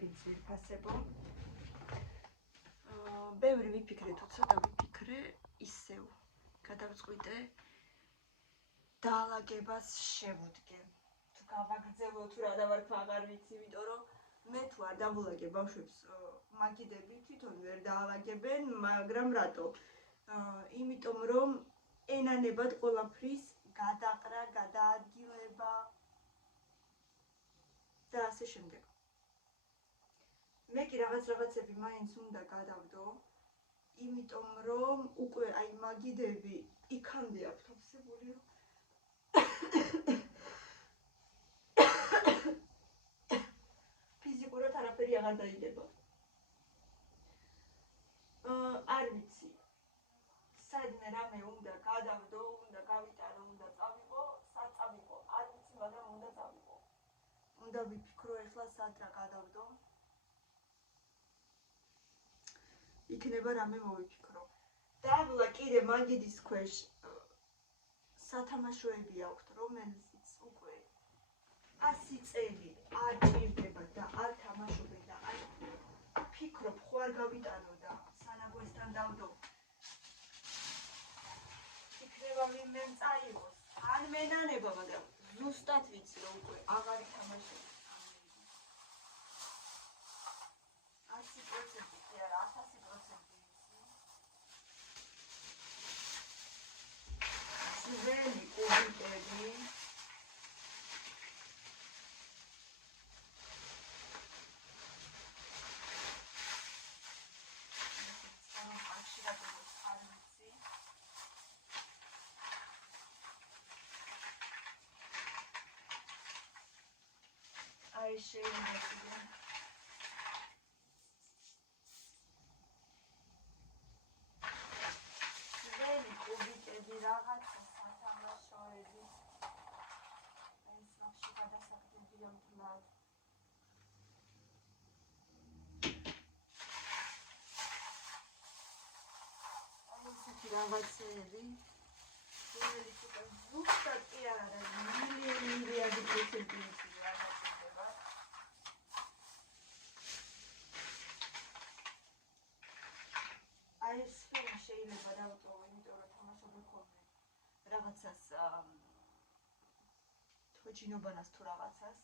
წარგინ ძვირფასებო. ბევრი ვიფიქრე, თუ ცოტა ვიფიქრე, ისევ გადავწყვიტე დაალაგებას შევუდგე. თუ გავაგრძელო, თუ რა დავარქვა, აღარ ვიცი, იმიტომ რომ მე თუ არ დავულაგე ბავშვებს მაგიდები თვითონ ვერ დაალაგებენ, მაგრამ რატო? იმიტომ რომ ენანებად ყველაფრის გადაყრა, გადაადგილება და ასე შემდეგ. მე კი რაღაცები მაინც უნდა გადავდო, იმიტომ რომ უკვე აი მაგიდები იქამდე აფთოვსებული რომ ფიზიკურად არაფერი აღარ დაიდება. არ ვიცი. სადმე რამე უნდა გადავდო, უნდა გავიტანო, უნდა წავიღო, სად წავიღო, არ ვიცი, მაგრამ უნდა წავიღო. უნდა ვიფიქრო ახლა სად რა გადავდო. იქნება რამე მოვიფიქრო. დავლა კიდე მაგიდის ქვეშ სათამაშოები აქვთ, რომელზეც უკვე 100 წელი არ ჭირდება და არ თამაშობენ და აი ფიქრობ, ხო არ გავიტანო და სანაგვესთან დავდო. იქნება ვინმე წაიღოს, ან მენანება, მაგრამ ზუსტად ვიცი, რომ უკვე აღარ ითამაშებ. 100% კი არა, 1000% ძველი უბიტები აი შეიძლება ძველი უბიტები რაღაცა სათამაშოები ეს ნახში გადასაგდებია მთლად. აი ესეთი რაღაცეები რომელიც უკვე ზუსტად კი არ არის მილიარდი პროცენტი რაღაცებდება. აი ეს ფილმი შეიძლება დავტოვო, იმიტომ რომ თამაშობ ხოლმე რაღაცას თოჯინობანას თუ რაღაცას.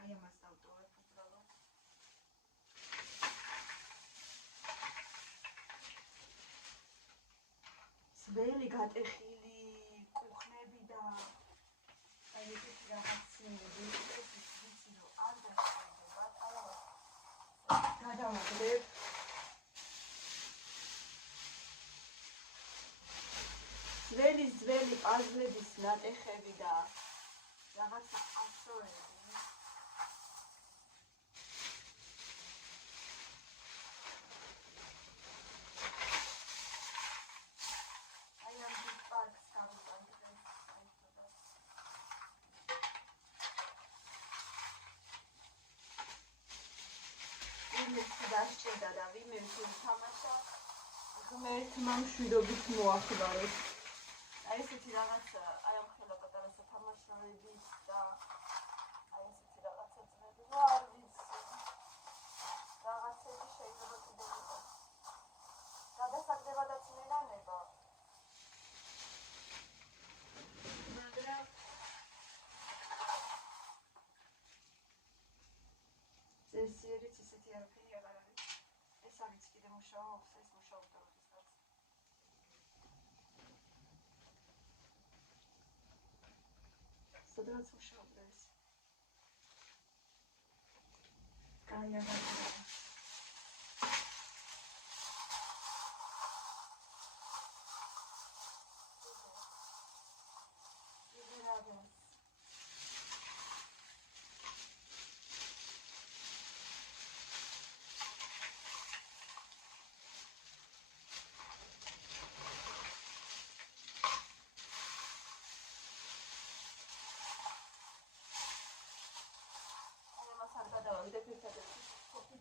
აი ამას დავტოვებ უბრალოდ. ძველი გატეხილი კუხნები და აი ესეთი რაღაცები, ეს ვიცი რომ არ გასწორდება, ალბათ გადავაგდებ. ძველი პაზლების ნატეხები და რაღაცა ასოები. აი ამ დიდ პარკს გავიყვანთ ეს საერთოდ. ვინმეს დასჭირდა და ვინმეს უთამაშა, ღმერთმა მშვიდობით მოახმაროს. აი ესეთი რაღაც აი ამ ხელა პატარა სათამაშოებით და აი ესეთი რაღაცა ძველი რა არ ვიცი. რაღაცები შეიძლება კიდევ იყოს. გადასაგდებადაც მენანება. მაგრამ წესიერიც ისეთი არაფერი აღარ არის. ეს არის კიდე მუშაობს, ეს მუშაობდა როდესაც. სადღაც მუშაობდა ეს. კაი აღარ ვიცი. არ გადავაგდებ ერთადერთი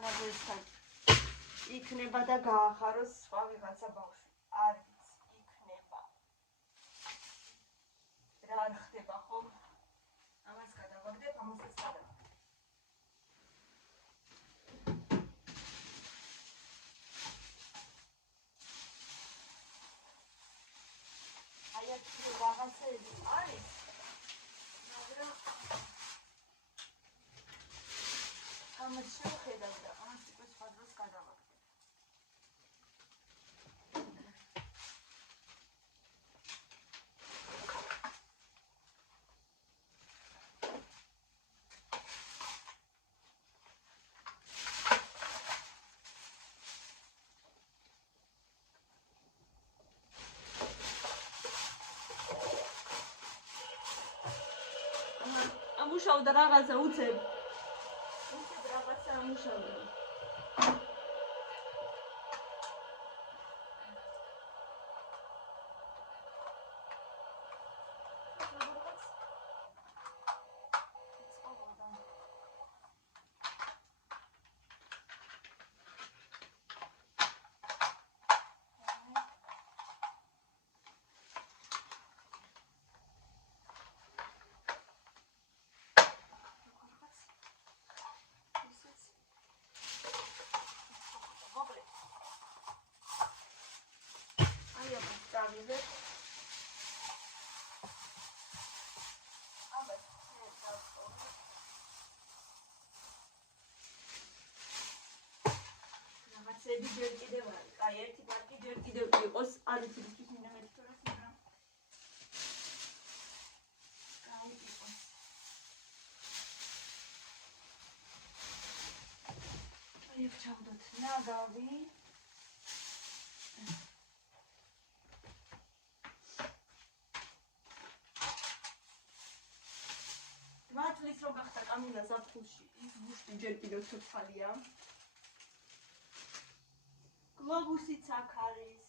თანაბრისთან იქნება და გაახაროს სხვა ვიღაცა ბავშვი. არ ვიცი, იქნება. რა არ ხდება ხომ? ამას გადავაგდებ, ამასაც გადავაგდებ. აი ეს რაღაცები არის, მაგრამ ამას შევხედავ და ამას უკვე სხვა დროს გადავაგდებ. ამუშავდა რაღაცა უცებ რაღაცა ამუშავდა. რაღაცები ჯერ კიდევ არის. აი ერთი პარკი ჯერ კიდევ იყოს, არ ვიცი რისთვის მინდა მეთქორას, მაგრამ კაი იყოს. აი აქ ჩავდოთ ნაგავი. მართლის რომ გახდა კამილა ზაფხულში, ის ბუშტი ჯერ კიდევ ცოცხალია. გლობუსიც აქ არის.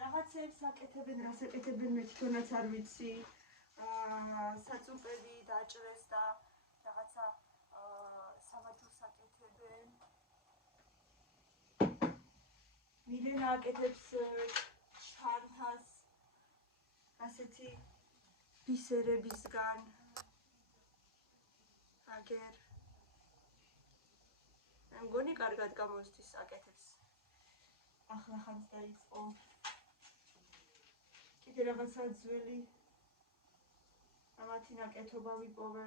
რაღაცებს აკეთებენ, რას აკეთებენ მე თვითონაც არ ვიცი. საწუპები დაჭრეს და რაღაცა სამაჯურს აკეთებენ. მირენა აკეთებს ჩანთას ასეთი ბისერებისგან. აგერ მგონი კარგად გამოსთვის აკეთებს. ახლა ხანს დაიწყო. კიდე რაღაცა ძველი ამათი ნაკეთობა ვიპოვე.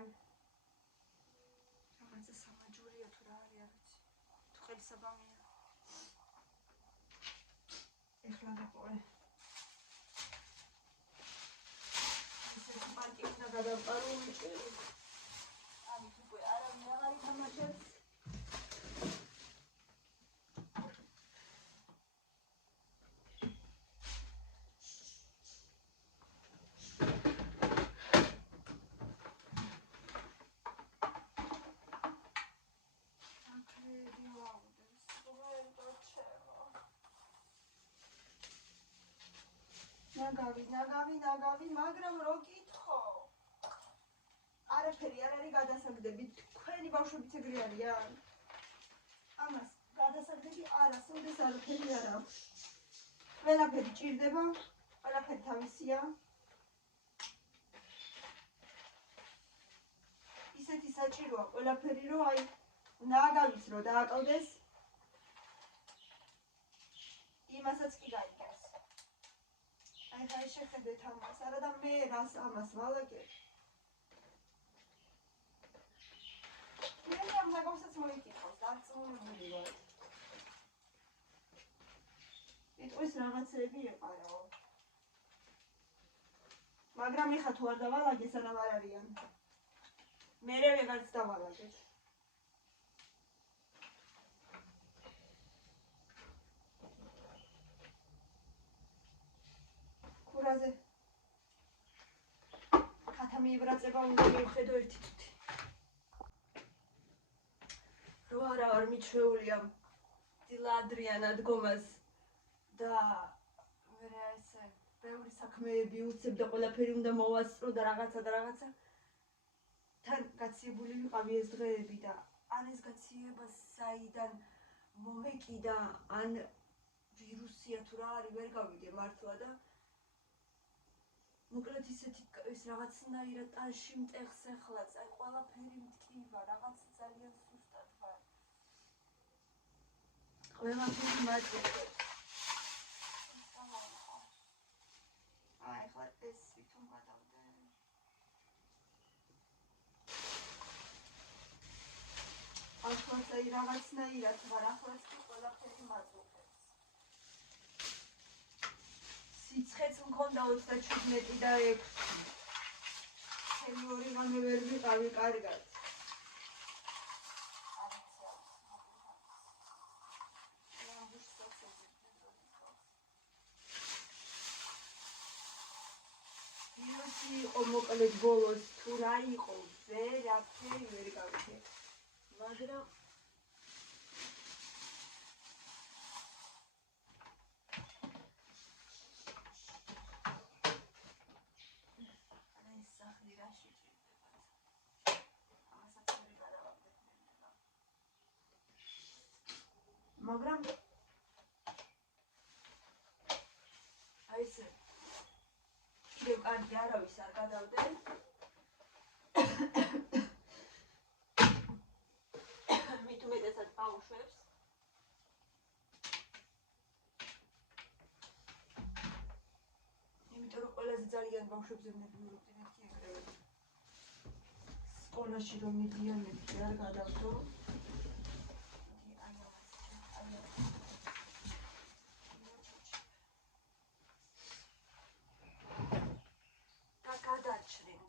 რაღაცა სამაჯურია თუ რა არის, არ ვიცი. თუ ხელსაბამია. ეხლა ვიპოვე. ესეთი პარკი უნდა გადავყარო უჭირო. ამით უკვე არავინ აღარ ითამაშებს. ნაგავი, მაგრამ რო გითხო. არაფერი არ არის გადასაგდები. თქვენი ბავშვებიც ეგრე არიან. ამას გადასაგდები არ ასწავდეს, არაფერი არ აქვს. ყველაფერი ჭირდება, ყველაფერი თავისია. ისეთი საჭიროა ყველაფერი, რომ აი ნაგავის რო დააკლდეს, იმასაც კი გაიგებს. აი ხა შეხედეთ ამას, არა და მე რას ამას ვალაგებ. მე ამ ნაგავსაც მოიკითხავს, დარწმუნებული ვარ. იტყვის რაღაცები ეყარო. მაგრამ ეხა თუ არ დავალაგე, სანამ არ არიან. მერე ვიღაც დავალაგებ. კურაზე ხათა მიევრაწება უნდა მივხედო ერთი თუთი. რო არა ვარ მიჩვეული ამ დილადრიან ადგომას და მერე ესე ბევრი საქმეები უცებ და ყველაფერი უნდა მოვასწრო და რაღაცა თან გაციებული ვიყავი ეს დღეები და ან ეს გაციება საიდან მომეკიდა, ან ვირუსია თუ რა არის, ვერ გავიგე მართლა და მოკლედ ისეთი ეს რაღაცნაირად ტანში მტეხს ეხლაც, აი ყველაფერი მტკივა, რაღაც ძალიან სუსტად ვარ. ყველაფერი მაწუხებს. აი ახლა ეს თვითონ გადავდე. ახლაც აი რაღაცნაირად ვარ, ახლაც კი ყველაფერი მაწუხებს. სიცხეც მქონდა 37 და 6. ჩემი 2 ღამე ვერ ვიყავი კარგად. ვირუსი იყო მოკლედ ბოლოს თუ რა იყო, ვერაფერი ვერ გავიგე. მაგრამ მაგრამ აი ეს კიდევ კარგი არავის არ გადავდე. მით უმეტესად ბავშვებს. იმიტომ რომ ყველაზე ძალიან ბავშვებზე ვნებიურობდი მეთქი ეგრევე. სკოლაში რომ მიდიან მეთქი არ გადავდო.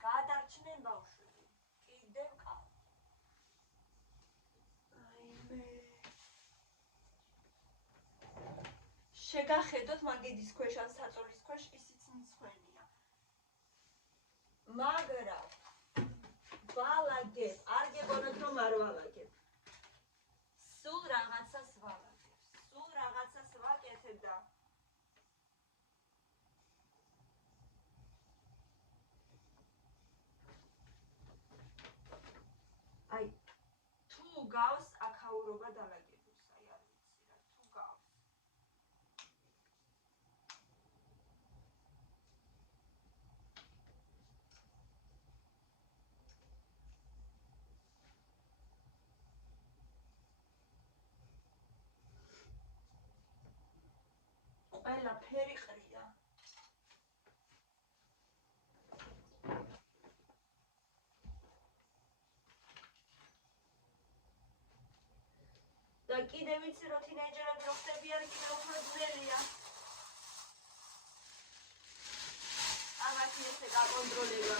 გადარჩნენ ბავშვები. კიდევ ყავს. შეგახედოთ მაგედის ქვეშ ან საწოლის ქვეშ ისიც მიცხვენია. მაგრამ ვალაგებ, არ გეგონოთ რომ არ ვალაგებ. სულ რაღაცას ვალაგებ. სულ რაღაცას ვაკეთებ და აი თუ გავს აქაურობა დალაგებულს, აი არ ვიცი რა, თუ გავს. ყველაფერი ყრია. და კიდევ ვიცი რომ თინეიჯერები რო ხდებიან კიდევ უფრო ძნელია. ამათი ესე გაკონტროლება.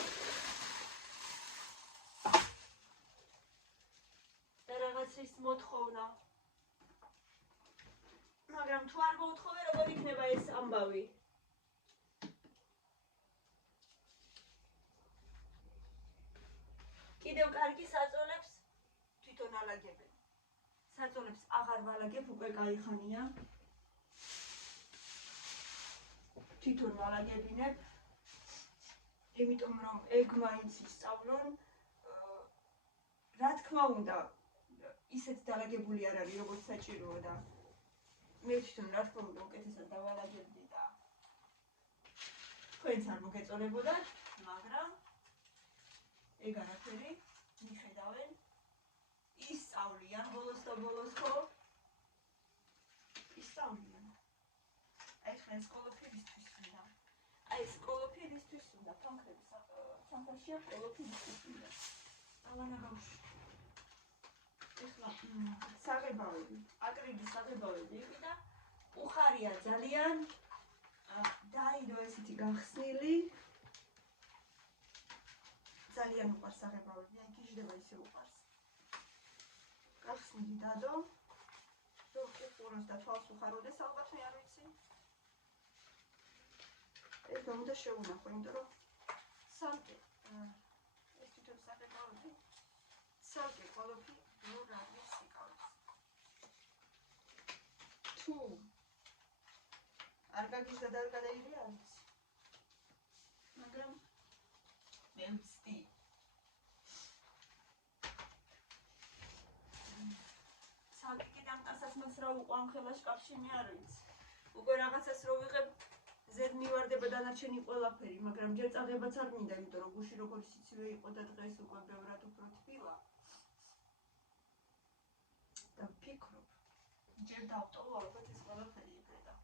და რაღაცის მოთხოვნა. მაგრამ თუ არ მოუთხოვე, როგორ იქნება ეს ამბავი? კიდევ კარგი საწოლებს თვითონ ალაგებენ. საწოლებს აღარ ვალაგებ, უკვე გაიხანია. თვითონ ვალაგებინებ. იმიტომ რომ ეგ მაინც ისწავლონ. რა თქმა უნდა, ისეთ დალაგებული არ არის, როგორც საჭიროა და მე თვითონ რა თქმა უნდა უკეთესად დავალაგებდი და თქვენც არ მოგეწონებოდათ, მაგრამ ეგ არაფერი მიხედავენ. ისწავლიან ბოლოს და ბოლოს ხო? ისწავლიან. აი ხენ სკოლოფილისთვის უნდა. აი სკოლოფილისთვის უნდა კონკრეტ სამხაშია სკოლოფილისთვის უნდა. ალანა ბავშვი. ეხლა საღებავები, აკრიდის საღებავები იყო და უხარია ძალიან. დაიდო ესეთი გახსნილი. ძალიან უყვარს საღებავები, აი გიждდება ისე უყვარს. გახსნილი დადო. რომ უყუროს და თვალს უხაროდეს ალბათ მე არ ვიცი. ეს რომ უნდა შეუნახო, იმიტომ რომ სამკე ეს თვითონ საღებავები სამკე ყველაფერი რომ არის სიკავეს. თუ არ გაგიჟდა და არ გადაიღე არ ვიცი. მაგრამ მე ვცდი. ამ ხელაში კავშირი მე არ ვიცი. უკვე რაღაცას რო ვიღებ ზედ მივარდება დანარჩენი ყველაფერი, მაგრამ ჯერ წაღებაც არ მინდა, იმიტომ რომ გუში როგორ სიცივე იყო და დღეს უკვე ბევრად უფრო თბილა. და ვფიქრობ, ჯერ დავტოვო ალბათ ეს ყველაფერი იქნება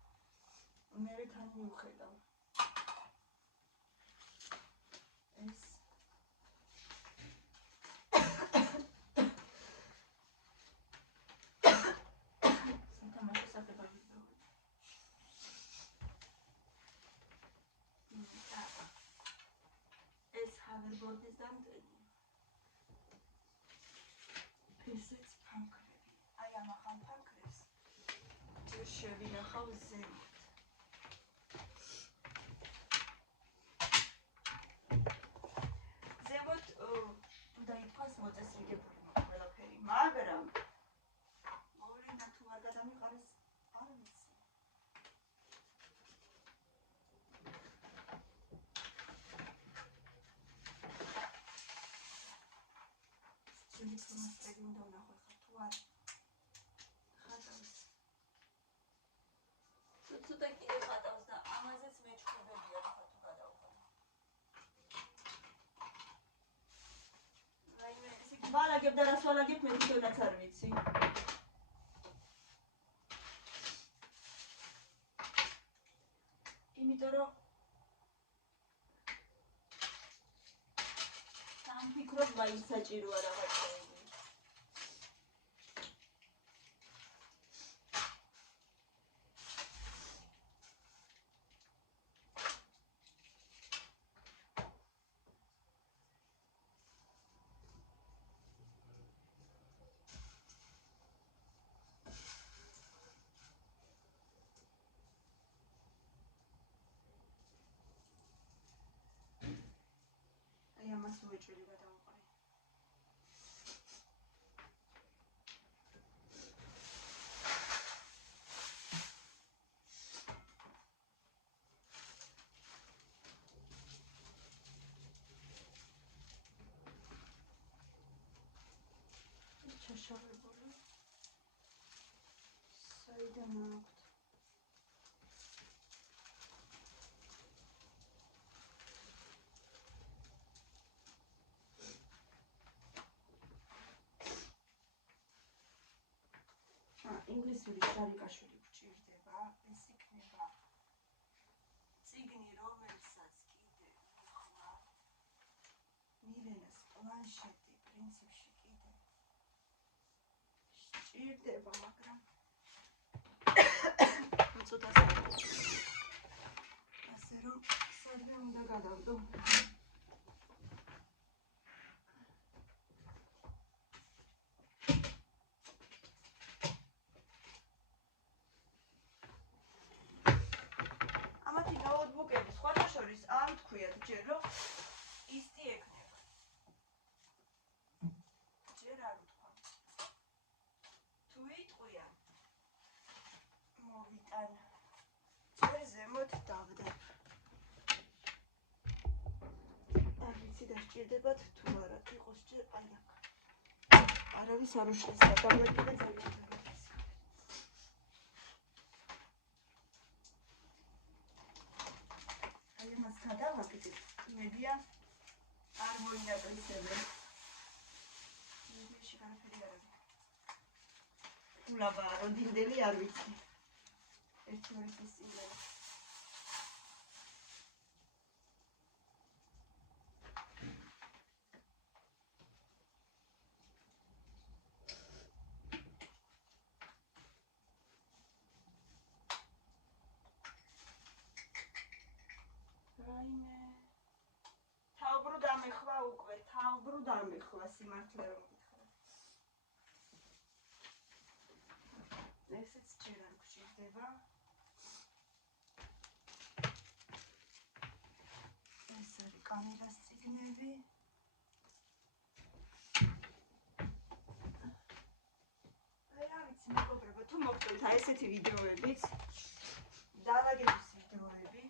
და მერე თან მივხედავ. ეს სათამაშო სახებები ბევრი. ეს ჰავერბორდის დამტენი. ესეც ფანქრები. აი ამ ახალ ფანქრებს ჯერ შევინახავ ზემოთ. ზემოთ დაიფას მოწესრიგებული ყველაფერი, მაგრამ მოვიდა თუ არ გადამიყარეს, არ ვიცი. ინფორმაციები უნდა ვნახო ხა თუ არ ხატავს. ცოტა კიდე ხატავს და ამაზეც მეჩქებებია ხა თუ გადავყავ. რაიმე ისე ვალაგებ და რას ვალაგებ მე თვითონაც არ ვიცი. იმიტომ რომ სამფიქრობ მაინც საჭიროა რაღაცები. აი ამას უეჭველი გადავყრი. ჩაშავებული. საიდან აქვთ? ინგლისური სარიკაშვილი გვჭირდება, ეს იქნება წიგნი, რომელსაც კიდე ვიხმართ. მილენას პლანშეტი პრინციპში კიდე სჭირდება, მაგრამ ცოტა ასე რომ სადღე უნდა გადავდო. ამათი ნოუთბუქები სხვათა შორის არ თქვიათ ჯერ რომ ისტი ექნება. ჯერ არ ვთქვა. თუ იტყვიან მოვიტან ჯერ ზემოთ დავდებ. არ ვიცი დასჭირდებათ თუ არა, იყოს ჯერ აი აქ. არავის არ უშლის გადამეტი და ძალიან დაგეცი. აი ამას გადავაკეთებ, მედია არ მოინაკლისებენ. მედიაში განაფერი არ არის. ფულაბაა, როდინდელი არ ვიცი. ერთი არის ის იმელი. რაიმე თავბრუ დამეხვა უკვე, თავბრუ დამეხვა სიმართლე რომ გითხრათ. ესეც ჯერ არ გვჭირდება. ეს არის კამერას წიგნები. აი რა ვიცი მეგობრებო, თუ მოგწონთ აი ესეთი ვიდეოებიც, დალაგების ვიდეოები,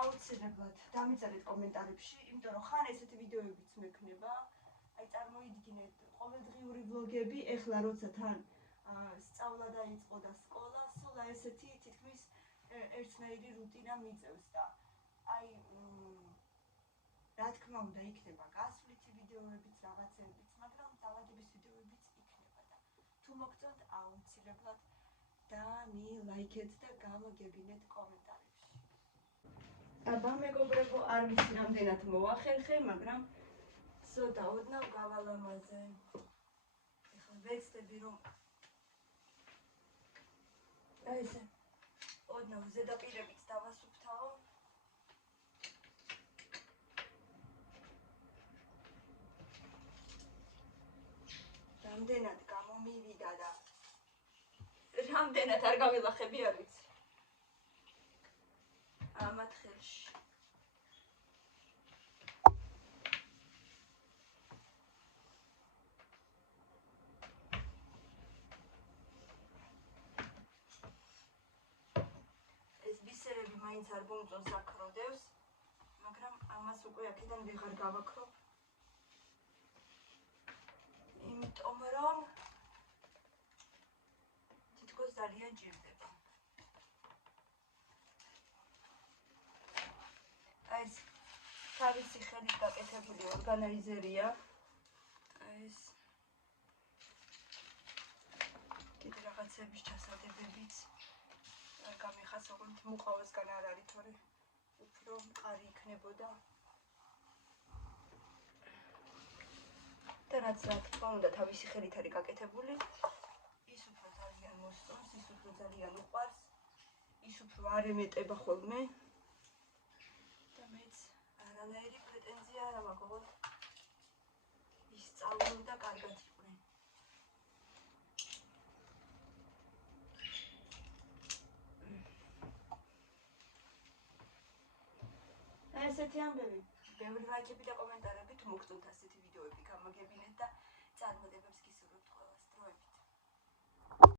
აუცილებლად დამიწერეთ კომენტარებში, იმიტომ რომ ხან ესეთი ვიდეოებიც მექნება. აი წარმოიდგინეთ, ყოველდღიური ვლოგები, ეხლა როცა თან სწავლა დაიწყო და სკოლა, სულ ესეთი თითქმის ერთნაირი რუტინა მიწევს და აი რა თქმა უნდა იქნება გასვლითი ვიდეოებიც, რაღაცებიც, მაგრამ დაავადების ვიდეოებიც იქნება და თუ მოგწონთ აუცილებლად დამილაიქეთ და გამოგებინეთ კომენტარებში. აბა მეგობრებო, არ ვიცი რამდენად მოახერხე, მაგრამ ცოტა ოდნავ გავალამაზე. ეხლა ვეცდები რომ ესე ოდნავ ზედაპირებით დავასუფთავო. რამდენად გამომივიდა და რამდენად არ გავილახები არ ვიცი. ამათ ხელში. ეს ბისერები მაინც არ მომწონს აქროდევს, მაგრამ ამას უკვე აქედან ვეღარ გავაქრობ. იმიტომ რომ თითქოს ძალიან ჭირდება. ეს თავისი ხელით გაკეთებული ორგანიზერია. ეს კიდე რაღაცების ჩასადებებიც არ გამიხას, ოღონდ მუყავასგან არ არის, თორე უფრო მყარი იქნებოდა. და რაც რა თქმა უნდა თავისი ხელით არის გაკეთებული, ის უფრო ძალიან მოსწონს, ის უფრო ძალიან უყვარს, ის უფრო არ ემეტება ხოლმე. და მეც არანაირი პრეტენზია არ მაქვს, ოღონდ ისწავლო და კარგად იყვნენ. ესეთი ამბები, ბევრი ლაიქები და კომენტარები, თუ მოგწონთ ასეთი ვიდეოები, გამოგებინეთ და წარმატებებს გისურვებთ.